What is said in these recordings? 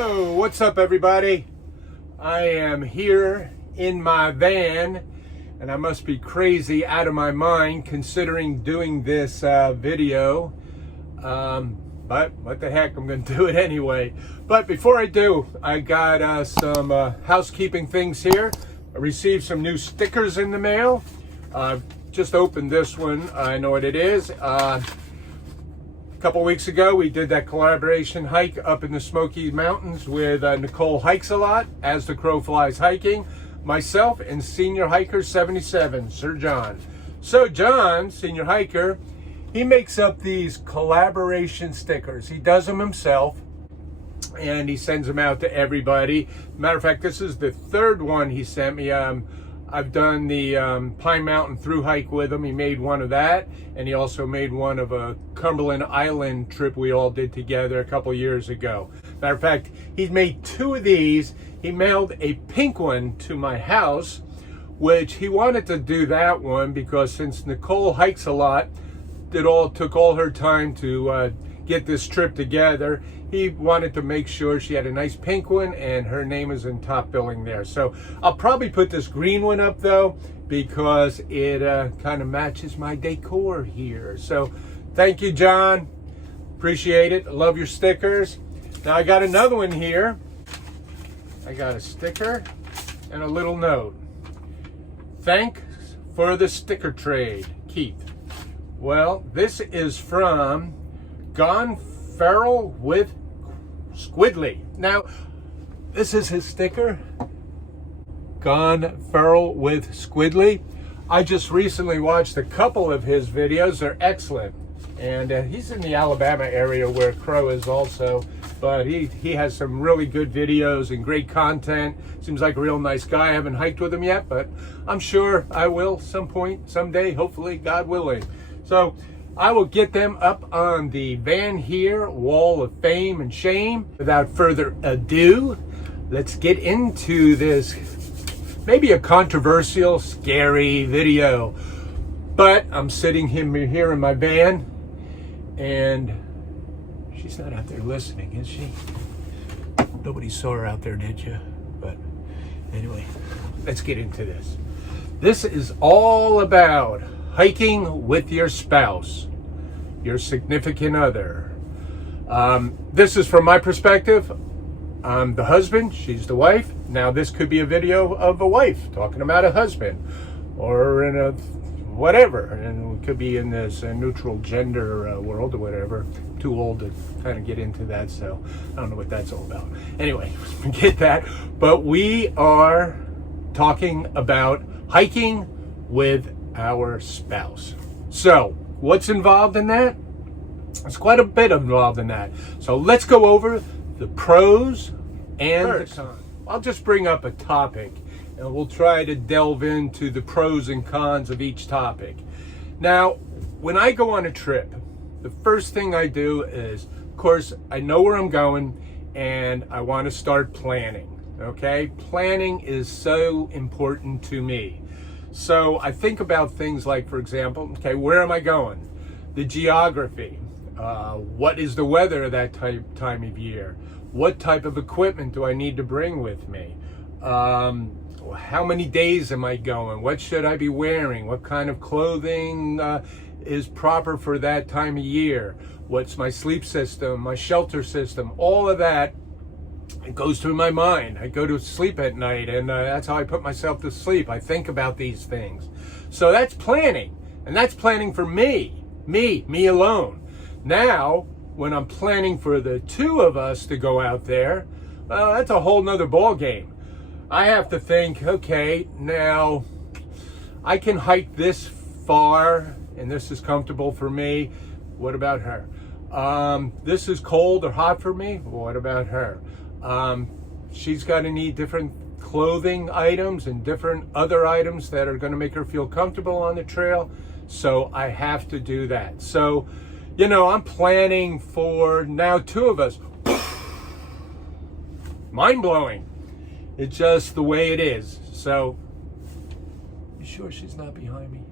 So, what's up everybody? I am here in my van and I must be crazy out of my mind considering doing this video. But what the heck, I'm going to do it anyway. But before I do, I got some housekeeping things here. I received some new stickers in the mail. Just opened this one. I know what it is. A couple weeks ago, we did that collaboration hike up in the Smoky Mountains with Nicole Hikes a Lot, As the Crow Flies Hiking, myself, and Senior Hiker 77, Sir John. So John, Senior Hiker, he makes up these collaboration stickers. He does them himself, and he sends them out to everybody. Matter of fact, this is the third one he sent me. I've done the Pine Mountain through hike with him. He made one of that, and he also made one of a Cumberland Island trip we all did together a couple years ago. Matter of fact, he's made two of these. He mailed a pink one to my house, which he wanted to do that one because since Nicole hikes a lot, took all her time to get this trip together. He wanted to make sure she had a nice pink one and her name is in top billing there. So I'll probably put this green one up though because it kind of matches my decor here. So thank you, John. Appreciate it. Love your stickers. Now I got another one here. I got a sticker and a little note. Thanks for the sticker trade, Keith. Well, this is from Gone Feral with Squidly. Now, this is his sticker, Gone Feral with Squidly. I just recently watched a couple of his videos. They're excellent. And he's in the Alabama area where Crow is also. But he has some really good videos and great content. Seems like a real nice guy. I haven't hiked with him yet, but I'm sure I will some point, someday, hopefully, God willing. So I will get them up on the van here, wall of fame and shame. Without further ado, let's get into this maybe a controversial, scary video. But I'm sitting here in my van and she's not out there listening, is she? Nobody saw her out there, did you? But anyway, let's get into this. This is all about hiking with your spouse, your significant other. This is from my perspective. I'm the husband, she's the wife. Now this could be a video of a wife talking about a husband or in a whatever, and it could be in this neutral gender world or whatever. Too old to kind of get into that, so I don't know what that's all about. Anyway, forget that. But we are talking about hiking with our spouse. So what's involved in that? There's quite a bit involved in that. So let's go over the pros and the cons. I'll just bring up a topic and we'll try to delve into the pros and cons of each topic. Now, when I go on a trip, the first thing I do is, of course, I know where I'm going and I want to start planning. Okay? Planning is so important to me. So I think about things like, for example, okay, where am I going? The geography. What is the weather that time of year? What type of equipment do I need to bring with me? How many days am I going? What should I be wearing? What kind of clothing is proper for that time of year? What's my sleep system, my shelter system? All of that, it goes through my mind. I go to sleep at night and that's how I put myself to sleep. I think about these things. So that's planning, and that's planning for me alone. Now, when I'm planning for the two of us to go out there, well, that's a whole nother ball game. I have to think, okay, now I can hike this far and this is comfortable for me. What about her? This is cold or hot for me. What about her? She's got to need different clothing items and different other items that are going to make her feel comfortable on the trail. So I have to do that. So, you know, I'm planning for now two of us. Mind blowing. It's just the way it is. So, you sure she's not behind me?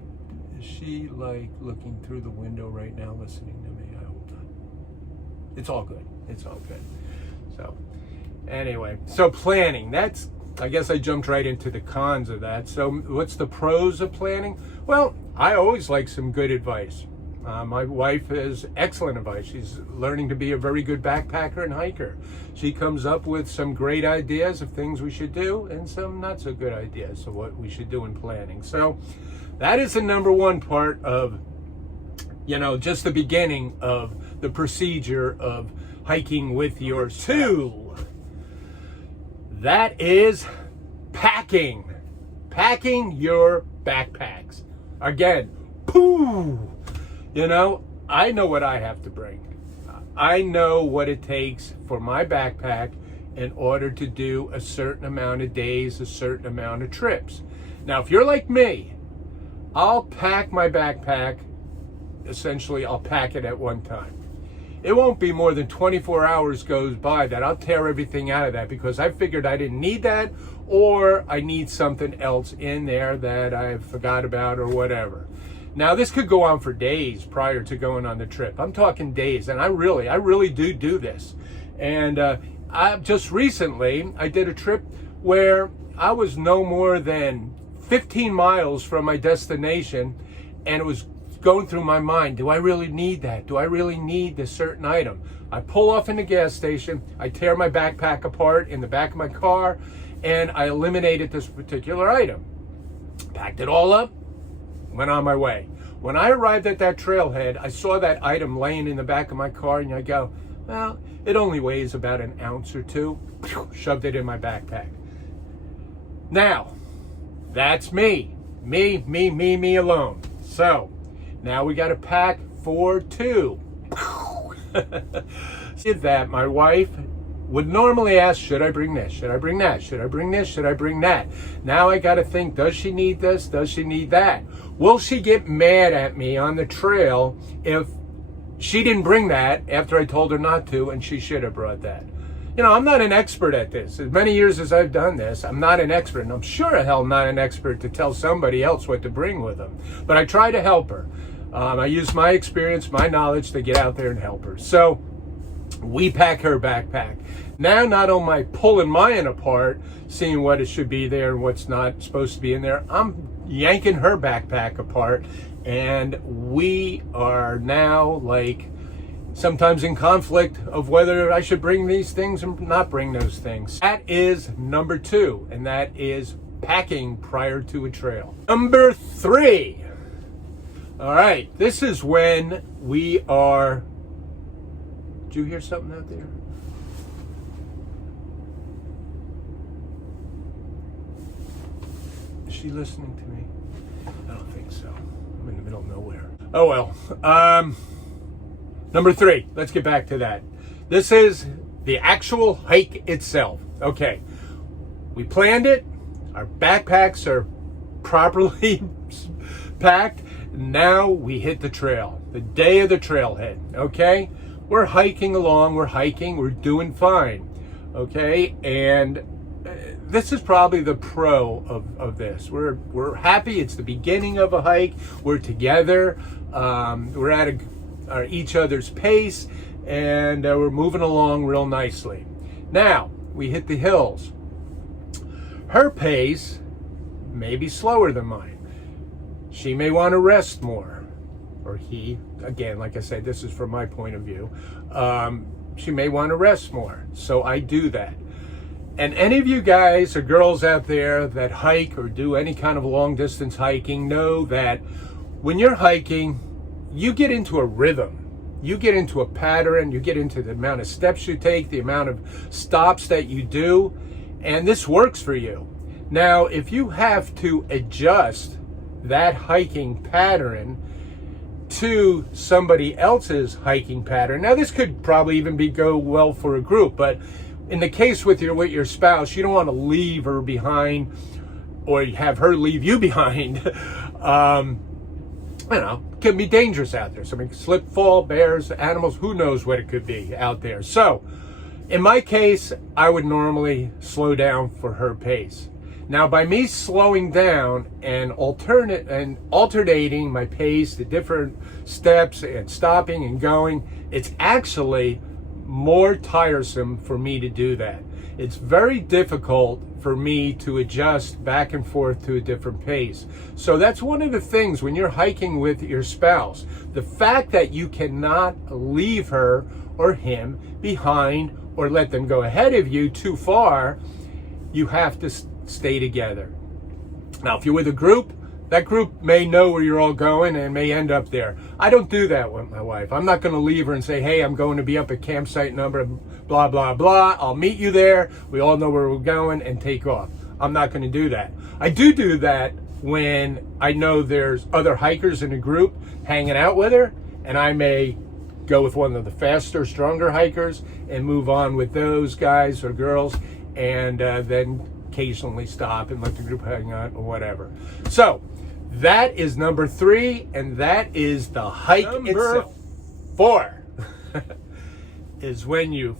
Is she like looking through the window right now, listening to me? I hope not. It's all good. It's all good. So, Anyway, so planning, I guess I jumped right into the cons of that. So what's the pros of planning? Well, I always like some good advice. My wife has excellent advice. She's learning to be a very good backpacker and hiker. She comes up with some great ideas of things we should do and some not so good ideas of what we should do in planning. So that is the number one part of, just the beginning of the procedure of hiking with your two. That is packing your backpacks. Again, I know what I have to bring. I know what it takes for my backpack in order to do a certain amount of days, a certain amount of trips. Now, if you're like me, I'll pack my backpack, essentially I'll pack it at one time. It won't be more than 24 hours goes by that I'll tear everything out of that because I figured I didn't need that, or I need something else in there that I forgot about or whatever. Now, this could go on for days prior to going on the trip. I'm talking days, and I really do this. And I just recently, I did a trip where I was no more than 15 miles from my destination, and it was going through my mind, do I really need that? Do I really need this certain item? I pull off in the gas station, I tear my backpack apart in the back of my car, and I eliminated this particular item. Packed it all up, went on my way. When I arrived at that trailhead, I saw that item laying in the back of my car, and I go, well, it only weighs about an ounce or two. Shoved it in my backpack. Now, that's me alone. So, now we got to pack for two. Did that, my wife would normally ask, should I bring this? Should I bring that? Should I bring this? Should I bring that? Now I got to think, does she need this? Does she need that? Will she get mad at me on the trail if she didn't bring that after I told her not to and she should have brought that? I'm not an expert at this. As many years as I've done this, I'm not an expert. And I'm sure as hell not an expert to tell somebody else what to bring with them. But I try to help her. I use my experience, my knowledge to get out there and help her. So we pack her backpack. Now, not only am I pulling mine apart, seeing what it should be there and what's not supposed to be in there, I'm yanking her backpack apart. And we are now like sometimes in conflict of whether I should bring these things or not bring those things. That is number 2, and that is packing prior to a trail. Number 3. All right, this is when we are... Did you hear something out there? Is she listening to me? I don't think so. I'm in the middle of nowhere. Oh well. Number 3, let's get back to that. This is the actual hike itself. Okay, we planned it. Our backpacks are properly packed. Now we hit the trail, the day of the trailhead, okay? We're hiking along, we're doing fine, okay? And this is probably the pro of this. We're happy, it's the beginning of a hike, we're together, we're at each other's pace, and we're moving along real nicely. Now, we hit the hills. Her pace may be slower than mine. She may want to rest more, or he, again, like I said, this is from my point of view. She may want to rest more, so I do that. And any of you guys or girls out there that hike or do any kind of long distance hiking know that when you're hiking, you get into a rhythm. You get into a pattern, you get into the amount of steps you take, the amount of stops that you do, and this works for you. Now, if you have to adjust that hiking pattern to somebody else's hiking pattern, now this could probably even go well for a group, but in the case with your spouse, you don't want to leave her behind or have her leave you behind. It can be dangerous out there. Somebody slip, fall, bears, animals, who knows what it could be out there. So, in my case, I would normally slow down for her pace. Now, by me slowing down and alternating my pace, the different steps and stopping and going, it's actually more tiresome for me to do that. it's very difficult for me to adjust back and forth to a different pace. So that's one of the things when you're hiking with your spouse, the fact that you cannot leave her or him behind or let them go ahead of you too far, you have to stay together. Now, if you're with a group, that group may know where you're all going and may end up there. I don't do that with my wife. I'm not going to leave her and say, hey, I'm going to be up at campsite number blah, blah, blah. I'll meet you there. We all know where we're going and take off. I'm not going to do that. I do that when I know there's other hikers in a group hanging out with her, and I may go with one of the faster, stronger hikers and move on with those guys or girls, and then occasionally stop and let the group hang out or whatever. So that is number 3, and that is the hike itself. 4 is when you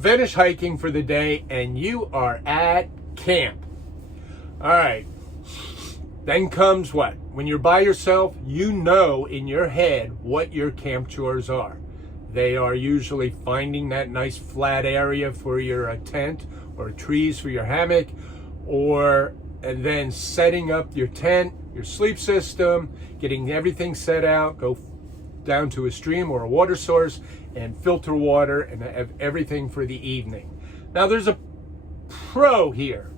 finish hiking for the day and you are at camp. All right. Then comes what? When you're by yourself, you know in your head what your camp chores are. They are usually finding that nice flat area for your tent, or trees for your hammock, and then setting up your tent, your sleep system, getting everything set out, go down to a stream or a water source and filter water and have everything for the evening. Now there's a pro here.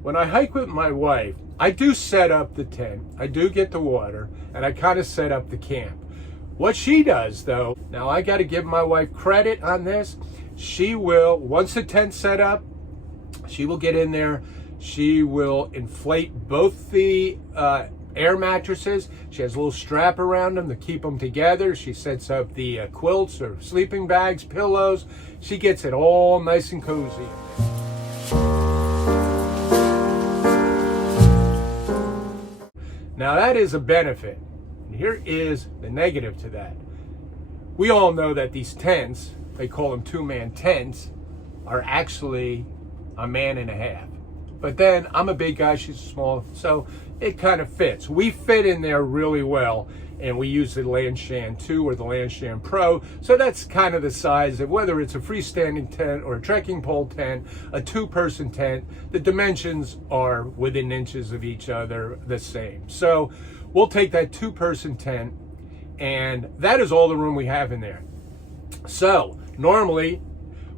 When I hike with my wife, I do set up the tent, I do get the water, and I kind of set up the camp. What she does though, now I got to give my wife credit on this. She will, once the tent's set up, she will get in there. She will inflate both the air mattresses. She has a little strap around them to keep them together. She sets up the quilts or sleeping bags, pillows. She gets it all nice and cozy. Now that is a benefit. And here is the negative to that. We all know that these tents, they call them 2-man tents, are actually a man and a half. But then I'm a big guy, she's small, so it kind of fits. We fit in there really well, and we use the Lanshan 2 or the Lanshan Pro. So that's kind of the size of, whether it's a freestanding tent or a trekking pole tent, a 2-person tent, the dimensions are within inches of each other the same. So we'll take that 2-person tent, and that is all the room we have in there. So normally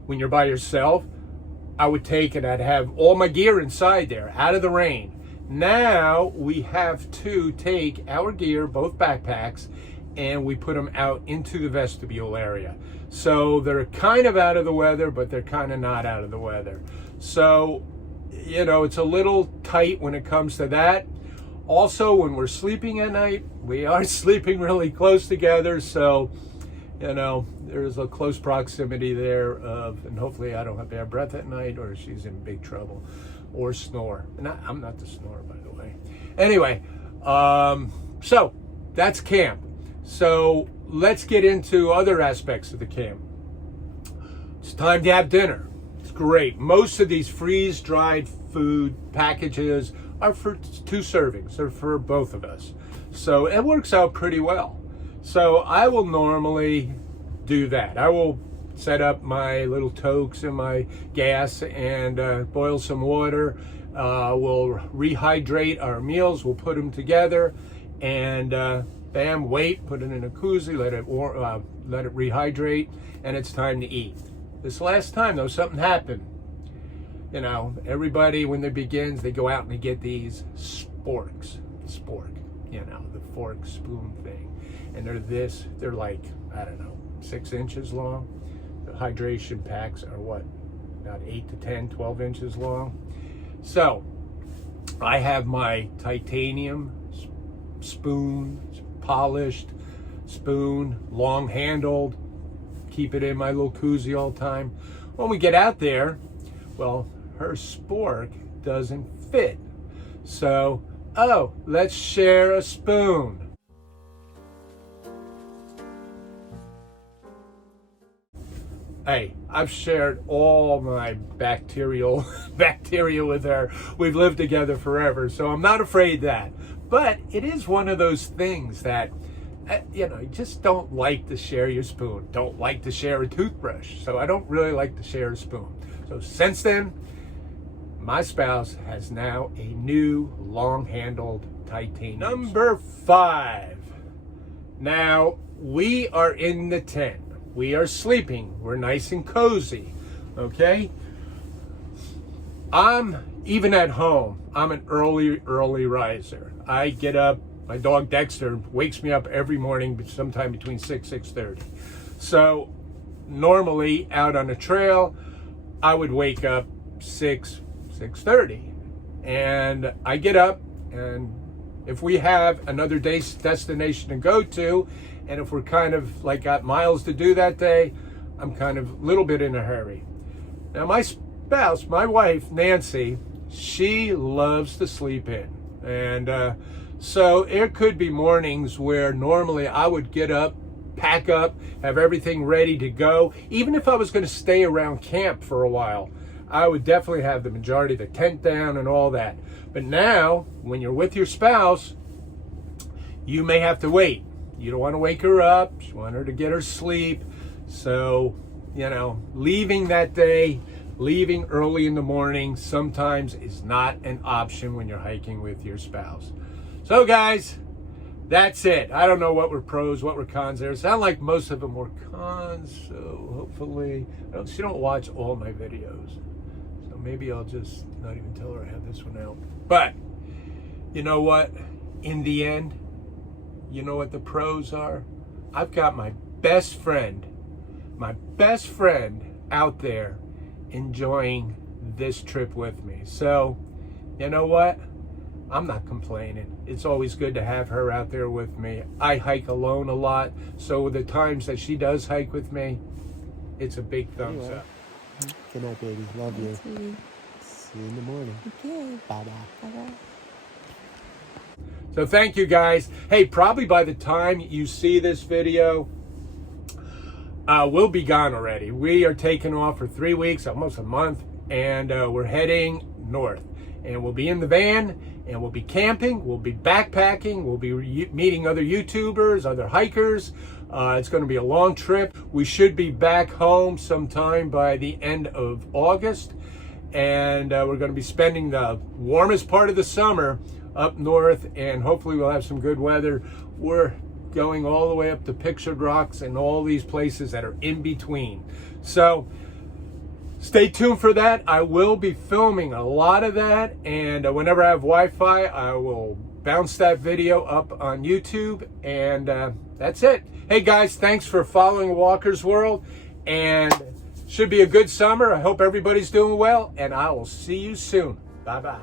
when you're by yourself, I would take and I'd have all my gear inside there, out of the rain. Now we have to take our gear, both backpacks, and we put them out into the vestibule area. So they're kind of out of the weather, but they're kind of not out of the weather. So, you know, it's a little tight when it comes to that. Also, when we're sleeping at night, we are sleeping really close together. So, you know, there's a close proximity there of, and hopefully I don't have bad breath at night or she's in big trouble or snore. And I'm not the snorer, by the way. Anyway, so that's camp. So let's get into other aspects of the camp. It's time to have dinner. It's great. Most of these freeze-dried food packages are for 2 servings. They're for both of us. So it works out pretty well. So I will normally do that. I will set up my little toques and my gas and boil some water. We'll rehydrate our meals. We'll put them together and bam, wait, put it in a koozie, let it rehydrate, and it's time to eat. This last time though, something happened. You know, everybody when it begins, they go out and they get these spork, you know, the fork spoon thing. And they're like, I don't know, 6 inches long. The hydration packs are what, about 8 to 10, 12 inches long. So I have my titanium spoon, polished spoon, long handled, keep it in my little koozie all the time. When we get out there, well, her spork doesn't fit. So, oh, let's share a spoon. Hey, I've shared all my bacteria with her. We've lived together forever, so I'm not afraid of that. But it is one of those things that, you know, you just don't like to share your spoon. Don't like to share a toothbrush. So I don't really like to share a spoon. So since then, my spouse has now a new long-handled titanium. Number 5. Now, we are in the tent. We are sleeping. We're nice and cozy, okay? Even at home, I'm an early riser. I get up, my dog Dexter wakes me up every morning sometime between 6:30. So normally out on the trail, I would wake up 6:30. And I get up, and if we have another day's destination to go to, and if we're kind of like got miles to do that day, I'm kind of a little bit in a hurry. Now my spouse, my wife, Nancy, she loves to sleep in. And so there could be mornings where normally I would get up, pack up, have everything ready to go. Even if I was going to stay around camp for a while, I would definitely have the majority of the tent down and all that. But now, when you're with your spouse, you may have to wait. You don't want to wake her up. You want her to get her sleep. So, you know, leaving that day, leaving early in the morning sometimes is not an option when you're hiking with your spouse. So guys, that's it. I don't know what were pros, what were cons there. It sounded like most of them were cons, so hopefully, she don't watch all my videos. So maybe I'll just not even tell her I have this one out. But, you know what? In the end, you know what the pros are? I've got my best friend out there enjoying this trip with me. So, you know what? I'm not complaining. It's always good to have her out there with me. I hike alone a lot, so the times that she does hike with me, it's a big thumbs up. Good night, baby. Love you. See you in the morning. Okay. Bye-bye. Bye-bye. So thank you guys. Hey, probably by the time you see this video, we'll be gone already. We are taking off for 3 weeks, almost a month, and we're heading north. And we'll be in the van, and we'll be camping, we'll be backpacking, we'll be meeting other YouTubers, other hikers. It's going to be a long trip. We should be back home sometime by the end of August. And we're going to be spending the warmest part of the summer up north, and hopefully we'll have some good weather. We're going all the way up to Pictured Rocks and all these places that are in between. So stay tuned for that. I will be filming a lot of that, and whenever I have Wi-Fi, I will bounce that video up on YouTube, and that's it. Hey guys, thanks for following Walker's World, and should be a good summer. I hope everybody's doing well, and I will see you soon. Bye-bye.